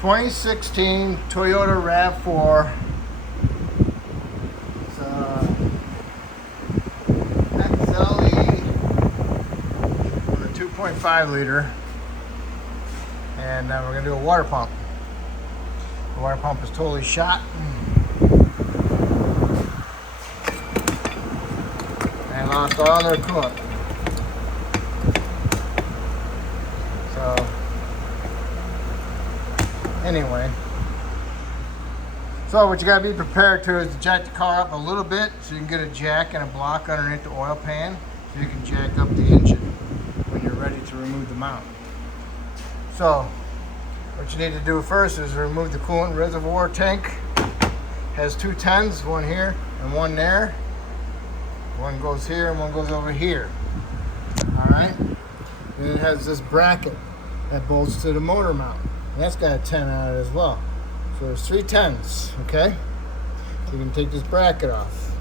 2016 Toyota RAV4. It's a XLE with a 2.5 liter, and we're gonna do a water pump. The water pump is totally shot and lost all their coolant. So anyway, so what you gotta be prepared to is to jack the car up a little bit so you can get a jack and a block underneath the oil pan so you can jack up the engine when you're ready to remove the mount. So what you need to do first is remove the coolant reservoir tank. It has two 10s, one here and one there. One goes here and one goes over here. Alright? And it has this bracket that bolts to the motor mount. And that's got a 10 on it as well. So there's three 10s, okay? So you can take this bracket off.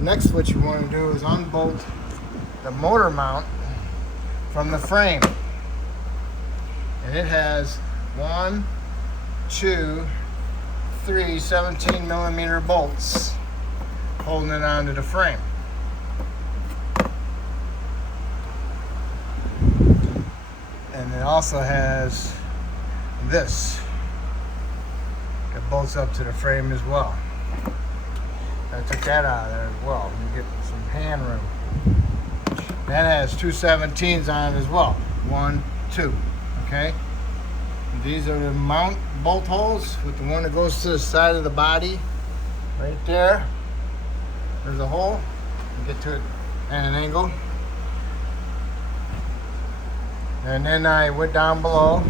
Next, what you want to do is unbolt the motor mount from the frame. And it has 1, 2, 3 17 millimeter bolts holding it onto the frame. And it also has this that bolts up to the frame as well. I took that out of there as well. You get some hand room. That has two 17s on it as well. 1, 2. Okay. And these are the mount bolt holes with the one that goes to the side of the body. Right there. There's a hole. You get to it at an angle. And then I went down below,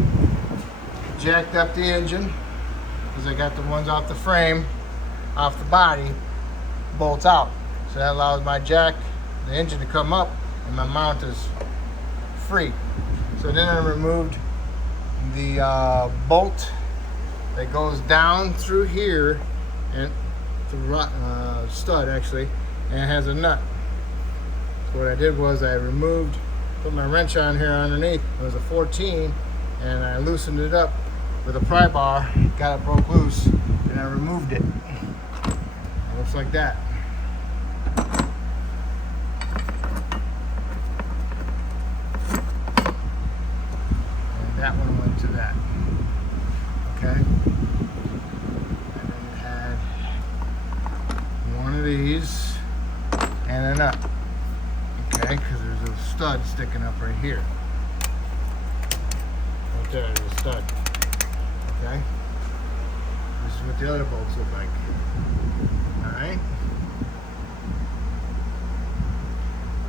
jacked up the engine, because I got the ones off the frame, off the body, bolts out. So that allows my jack, the engine to come up, and my mount is free. So then I removed the bolt that goes down through here, and the stud actually, and it has a nut. So what I did was I put my wrench on here underneath. It was a 14, and I loosened it up with a pry bar, got it broke loose, and I removed it. It looks like that. And that one went to that. Okay? And then it had one of these and a nut. Okay, because there's a stud sticking up right here. Right there, there's a stud. Okay? This is what the other bolts look like. Alright?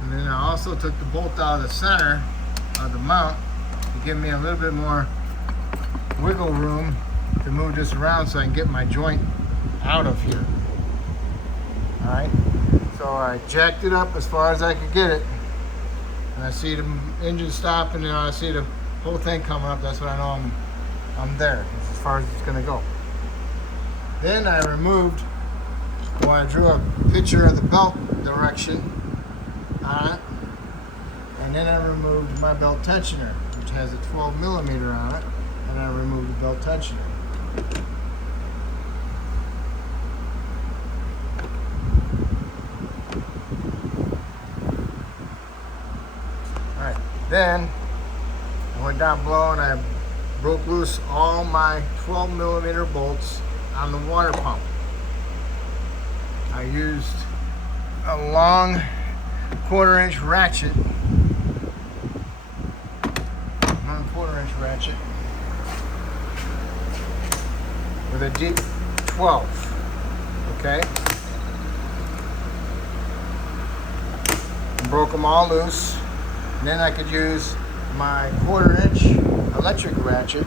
And then I also took the bolt out of the center of the mount to give me a little bit more wiggle room to move this around so I can get my joint out of here. Alright? So I jacked it up as far as I could get it, and I see the engine stop, and then I see the whole thing coming up. That's when I know I'm there. That's as far as it's gonna go. Then I removed, I drew a picture of the belt direction on it, and then I removed my belt tensioner, which has a 12 millimeter on it, and I removed the belt tensioner. Then I went down below and I broke loose all my 12 millimeter bolts on the water pump. I used a long 1/4 inch ratchet, with a deep 12. Okay? And broke them all loose. And then I could use my 1/4 inch electric ratchet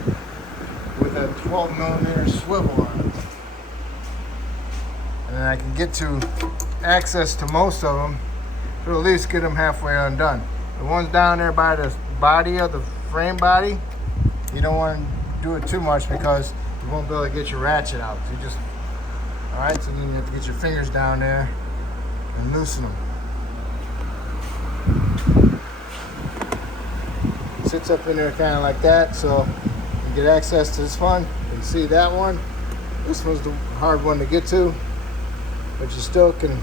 with a 12 millimeter swivel on it. And then I can get to access to most of them to at least get them halfway undone. The ones down there by the body of the frame body, you don't want to do it too much because you won't be able to get your ratchet out. So you just, alright, so then you have to get your fingers down there and loosen them. Sits up in there kind of like that, so to get access to this one. You can see that one. This one's the hard one to get to, but you still can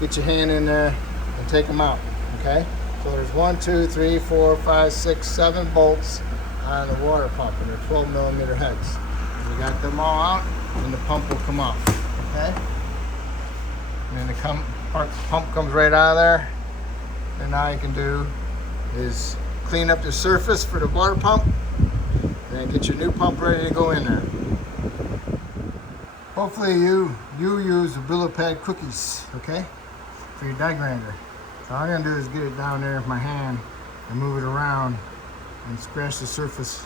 get your hand in there and take them out, okay? So there's 1, 2, 3, 4, 5, 6, 7 bolts on the water pump, and they're 12 millimeter heads. We got them all out, and the pump will come off, okay? And then the pump comes right out of there. And now you can do is clean up the surface for the water pump, and then get your new pump ready to go in there. Hopefully you use the Brillo Pad cookies, okay, for your die grinder. So all I'm gonna do is get it down there with my hand and move it around and scratch the surface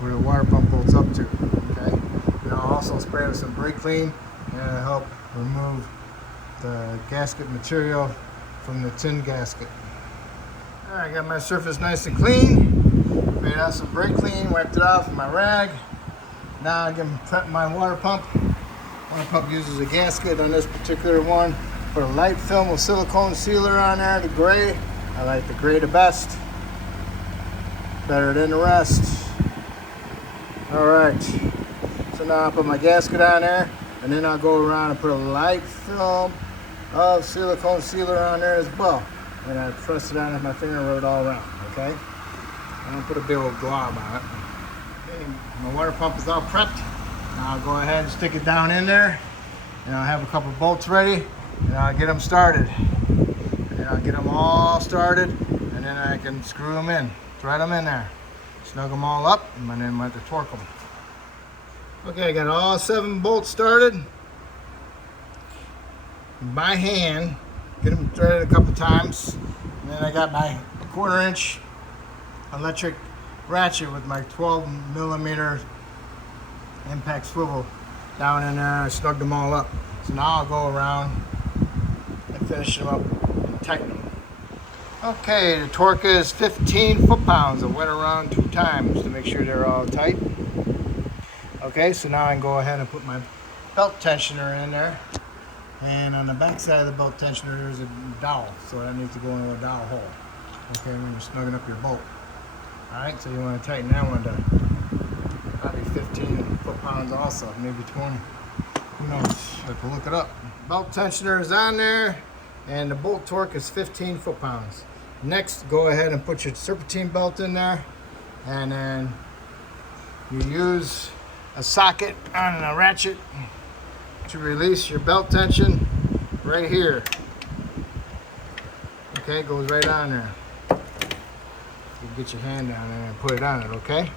where the water pump bolts up to, okay? And I'll also spray with some brake clean, and it'll help remove the gasket material from the tin gasket. All right, I got my surface nice and clean. Made out some brake clean, wiped it off with my rag. Now I can prep my water pump. Water pump uses a gasket on this particular one. Put a light film with silicone sealer on there, the gray. I like the gray the best. Better than the rest. All right, so now I'll put my gasket on there, and then I'll go around and put a light film of silicone sealer on there as well. And I press it on with my finger and rub it all around, okay? I don't put a big old glob on it. Okay, my water pump is all prepped. Now I'll go ahead and stick it down in there, and I'll have a couple bolts ready, and I'll get them started. And I'll get them all started, and then I can screw them in, thread them in there, snug them all up, and then I have to torque them. Okay, I got all 7 bolts started by hand. Get them threaded a couple times, and then I got my 1/4 inch electric ratchet with my 12 millimeter impact swivel down in there. I snugged them all up. So now I'll go around and finish them up and tighten them. Okay, the torque is 15 foot-pounds. I went around 2 times to make sure they're all tight. Okay, so now I can go ahead and put my belt tensioner in there. And on the back side of the belt tensioner, there's a dowel, so that needs to go into a dowel hole. Okay, when you're snugging up your bolt. All right, so you want to tighten that one to probably 15 foot-pounds also, maybe 20. Who knows? I have to look it up. Belt tensioner is on there, and the bolt torque is 15 foot-pounds. Next, go ahead and put your serpentine belt in there, and then you use a socket on a ratchet to release your belt tension right here. Okay, it goes right on there. You get your hand down there and put it on it, okay?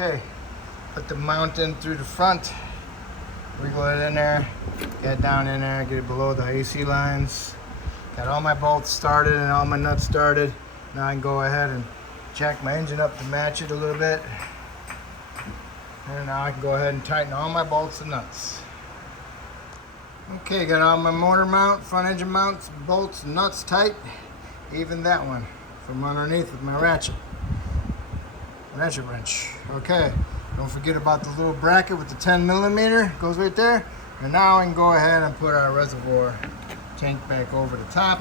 Okay, put the mount in through the front, wiggle it in there, get it down in there, get it below the AC lines. Got all my bolts started and all my nuts started. Now I can go ahead and jack my engine up to match it a little bit. And now I can go ahead and tighten all my bolts and nuts. Okay, got all my motor mount, front engine mounts, bolts, nuts tight. Even that one from underneath with my ratchet wrench. Okay, don't forget about the little bracket with the 10 millimeter, goes right there. And now I can go ahead and put our reservoir tank back over the top.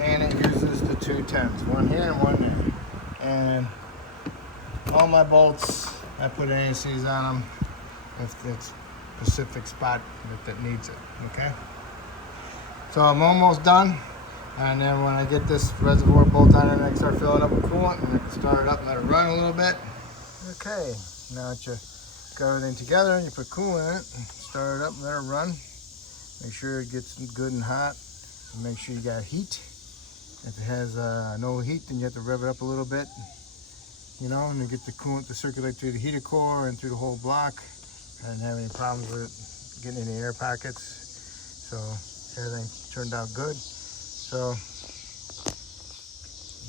And it uses the 2 10s, one here and one there. And all my bolts, I put ACs on them if it's a specific spot that needs it, okay? So I'm almost done. And then when I get this reservoir bolt on it, I can start filling up with coolant and I can start it up and let it run a little bit. Okay, now that you got everything together, you put coolant in it, start it up, let it run. Make sure it gets good and hot. And make sure you got heat. If it has no heat, then you have to rev it up a little bit, you know, and you get the coolant to circulate through the heater core and through the whole block. I didn't have any problems with it getting any air pockets. So everything turned out good. So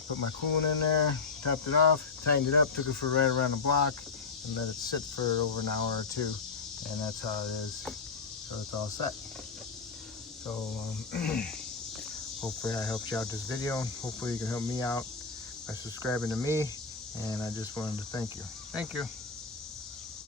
put my coolant in there, topped it off, tightened it up, took it for right around the block, and let it sit for over an hour or 2. And that's how it is. So it's all set. So hopefully I helped you out this video. Hopefully you can help me out by subscribing to me. And I just wanted to thank you. Thank you.